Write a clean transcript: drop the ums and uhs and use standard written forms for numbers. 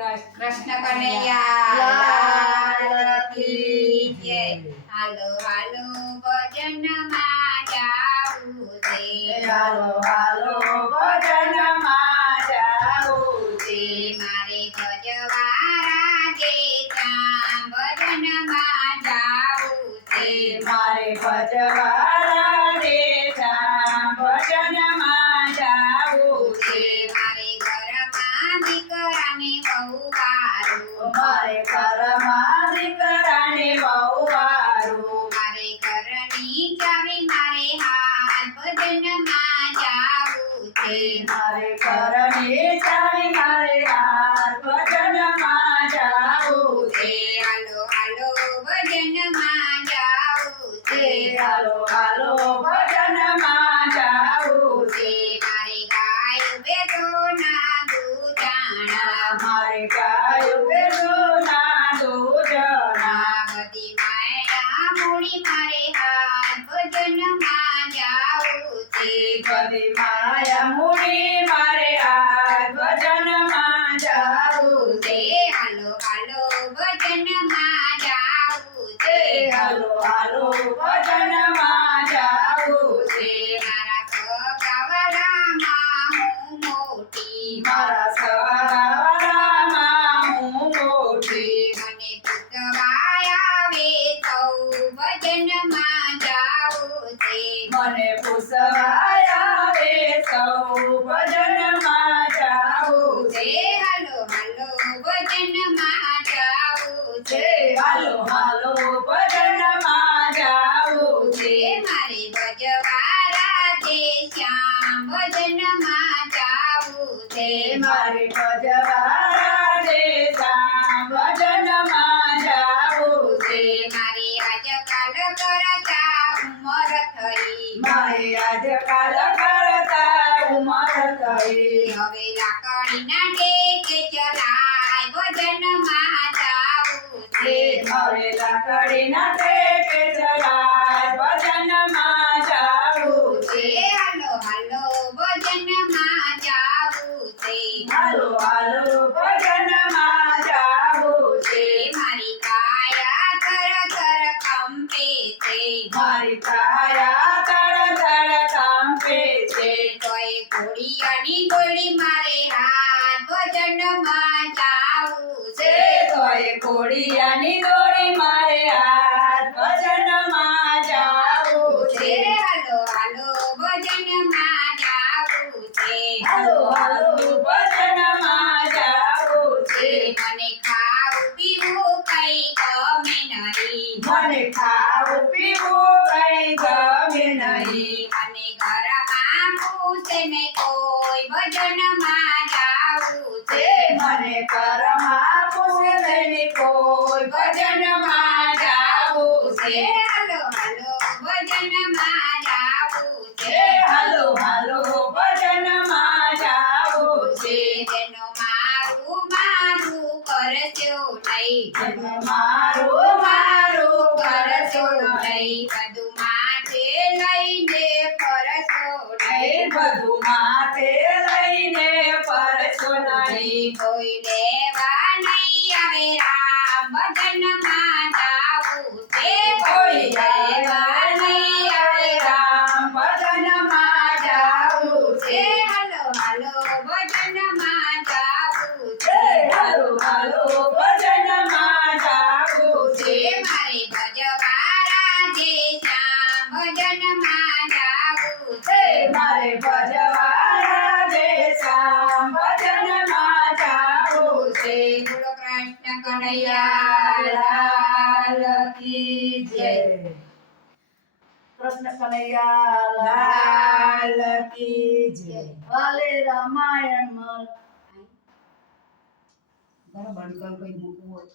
કૃષ્ણ કનૈયા લાલ કી જય. હાલો હાલો ભજનમાં જાવું છે, હાલો હાલો ભજનમાં જાવું છે. મારે ભજવારા જે ત્યાં ભજનમાં જાવું છે, મારે ભજવારા દેશા ભજનમાં જાવું છે. મારે ઘરમાં દીકરાને બહુ વારું, મારે ઘરમાં દીકરાને બહુ વારું. મારે ઘરની ચાવી મારે હાથ ભજનમાં જાવું છે, મારે ઘરની ચાવી મારે હાર ભજનમાં જાવું છે. હાલો હાલો ભજનમાં જાવું છે, હાલો હાલો ભજનમાં જાવું છે. મારે ગાય બેસો ના દૂધાણા, મારે ગાયું બેઠું ના દૂધણા. બધી માયા મૂડી મારે હાથ ભજનમાં જાવું છે, બધી માયા મૂડી મારે હાર ભજનમાં જાવું છે. હાલો હાલો ભજનમાં જાવું છે, હાલો હાલો ભજનમાં જાવું છે. મારા સગાવાળામાં હું મોટી, મારા સવારામાં હું મોટી. મને પૂછવાય આવે સૌ ભજનમાં જાવું છે, મને પૂછવાય આવે સૌ ભજનમાં જાવું છે. હાલો હાલો ભજનમાં જાવું છે, હાલો હાલો ભજનમાં જાવું છે. મારે ભજવારા જે શ્યામ ભજનમાં જાવું છે, મારે ભજવારા દેશા ભજનમાં જાવું છે. મારી આજકાલ કરતા ઉંમર થઈ, મારે આજકાલ કરતા ઉંમર થઈ. હવે લાકડીના ટેકે ચલાય ભજનમાં જાવું છે, હવે લાકડીના ટેકે ચલાય ભજનમાં જાવું છે. હાલો હાલો ભજનમાં જાવું છે, હાલો હાલો ભજનમાં જાવું છે. મારી કાયા તર તર કંપે છે, મારી કાયા તડ તડ કાંપે છે. તોય ઘોડિયાની દોડી મારે હાથ ભજનમાં જાવું છે, તોય ઘોડિયાની દોડી મારે હાથ ભજનમાં જાવું છે. હાલો હાલો ભજનમાં જાવું છે, હાલો હાલો ભજનમાં જાવું છે. મને ખાવું પીવું કઈ ગમે નહીં, મને ખાવું પીવું કઈ ગમે નહીં. અને ઘરમાં પૂછે ને કોઈ ભજનમાં જાવું છે, મને ઘરમાં પૂછે નહીં કોઈ ભજનમાં જાવું છે. હાલો હાલો ભજનમાં જાવું છે, હાલો હાલો ભજનમાં જાવું છે. તેનો મારું મારું કરજો નહીં, તમે મારું મારું કરશો નહીં નહીં. બધું માથે લઈને ફરશો નહીં, બધું માથે લઈને ફરશો નહીં. કોઈ લેવા નહીં આવે રામ ભજનમાં જાવું છે, કોઈ લેવા નહીં આવે રામ ભજનમાં જાવું છે. હાલો હાલો ભજનમાં જાવું છે, હાલો હાલો ભજનમાં જાવું છે. મારે ભજવારા જે શ્યામ ભજનમાં જાવું છે, મારે ભજવારા દેશા ભજનમાં જાવું છે. બોલો કૃષ્ણ કનૈયા લાલ કી જય. કૃષ્ણ કનૈયા લાલ કી જય. વાલે રામાયણ બરાબર કોઈ મૂકવું હોય